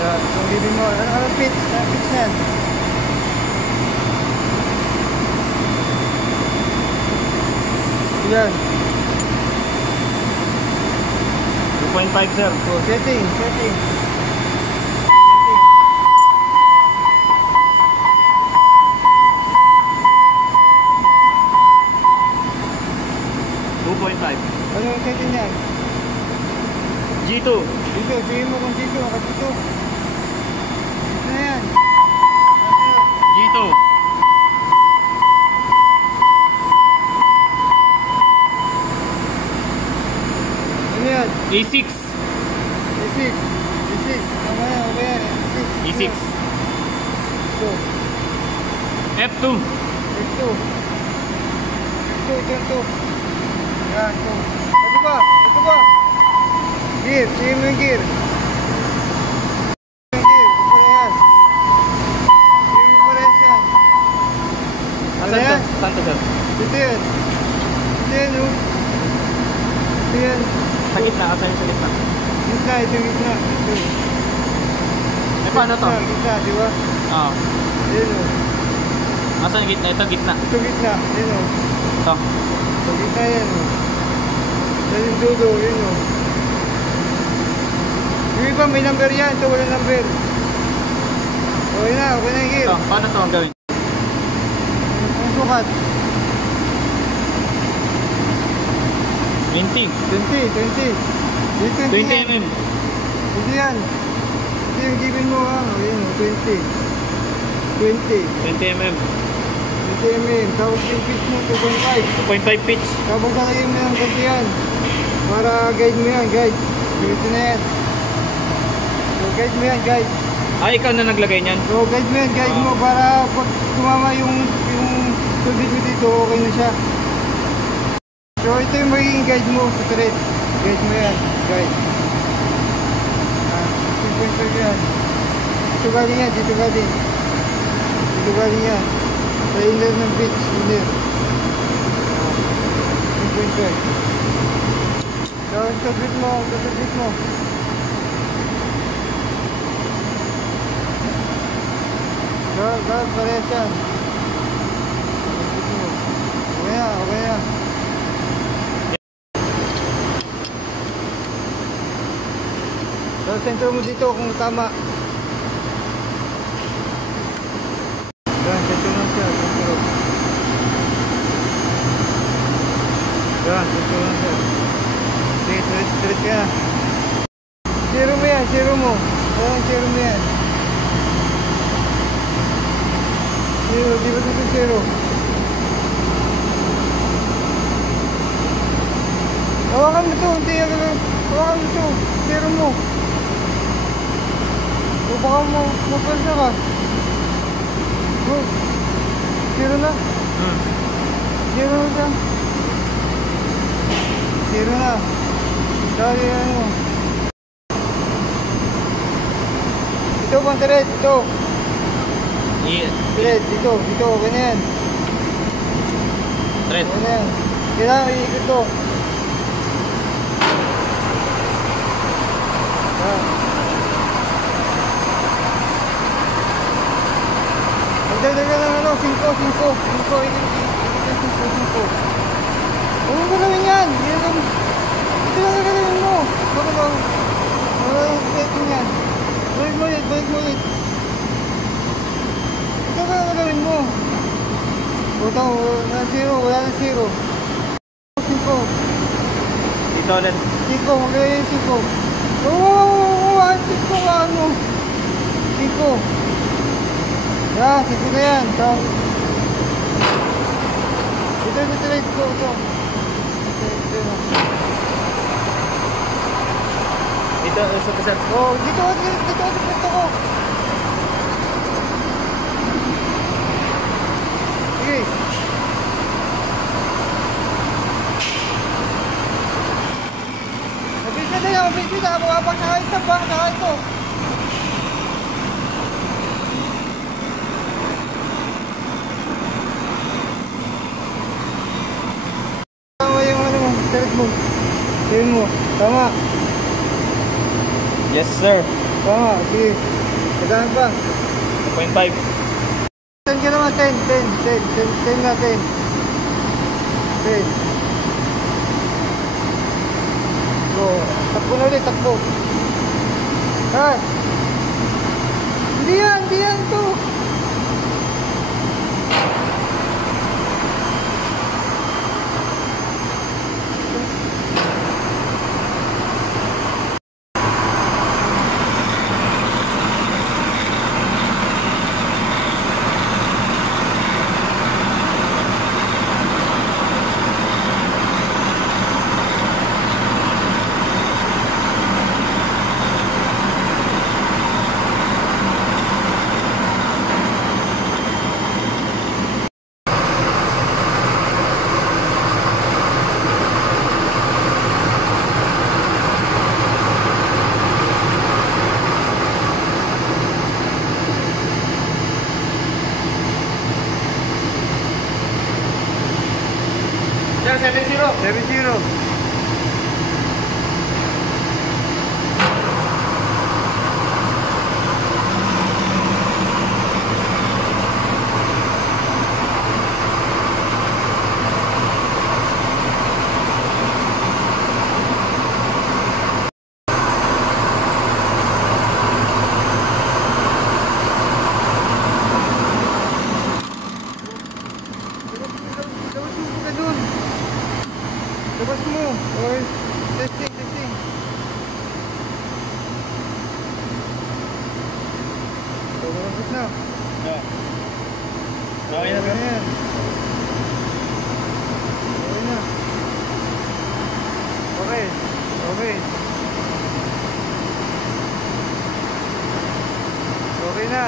Yan, yung bibig mo. Anong pitch? Anong pitch na yan? Yan. 2.5 sir. So, setting. Setting. 2.5. Anong setting yan? G2. Dito, sige mo kung dito. Dito. Dito na yan. G2. Ano yan? A6. E6. E6. Tama yan, okay yan. E6. Ito. F2. Ito. Ito. Yan, ito. Ito ba? Ito ba? Gear. Sige mo yung gear. Parehas. Sige mo parehas yan. Parehas. Saan to sir? Ito yan. Ito yan, oh. Ito yan. Sa gitna. Asan yung sa gitna? Gitna, ito yung gitna. Ito. Eh paano to? Gitna, di ba? Oo. Ayan, oh. Asan yung gitna? Ito gitna. Ito gitna. Ayan, oh. Ito. Ito gitna yan, oh. Yan yung dulo, yun, oh. Yung iba may number yan, ito wala number. Okay na yung gear. Ito. Paano to ang gawin? Ang sukat. 20. 20. 20 mm. Hindi yan. Ito yung gibin mo, ha. Ayan, oh, 20. 20 mm. 20 mm. Tapos yung pitch mo, 2.5. 2.5 pitch. Tapos talagay mo ng ganti yan. Para guide mo yan, guide. Ganito na yan. So, guide mo yan, guide. Ah, ikaw na naglagay niyan? So, guide mo yan, guide mo para pag tumama yung tubig mo dito, okay na siya. So, ito yung magiging guide mo sa thread. Guide mo yan, guide. 2.5 yan. Dito galing yan, dito galing. Dito galing yan. Sa inner ng pitch, inner. 2.5. So, sabit mo. Parehas yan. Okay na. So, sentro mo dito kung tama. Yan, sentro lang siya. Straight ka. Zero mo yan. Zero mo yan. Zero, di ba dito zero? Hawakan mo ito, hindi yan. Hawakan mo ito, zero mo. O baka mo, mapalsa ka. Good. Zero na. Zero na siya. Zero na. Dali ano. Ito bang thread, ito. Thread, dito, okay na yan. Thread. Okay na yan. Kailangan iikot ito. Yan. Magdadaga ng ano, 5. Huwag mo gawin yan. Ito lang gagawin mo. Bakit lang? Wala yung setting yan. Balik mo ulit. Ito ka gagawin mo. Ito, wala na zero. 5. Dito ulit. 5, magagawin yung 5. Oo, 5 ka ano. 5. Yan, 5 na yan. Ito. Dito, sa kasat. Oh, dito ko. Sige. Mabilis na. Habang naka ito. Tama yung ano mo, thread mo. Yun mo, tama. Yes sir. Oo, sige. Kailangan pa. 2.5. 10 ka naman, 10 na, 10. 10. Go. Takbo na ulit, takbo. Ha? Hindi yan to. Sir, 7-0. 7-0. Labas mo. Okay. Testing. So, malapit na. Yeah. Okay na, sir. Ayan. Okay na. Okay. Okay na.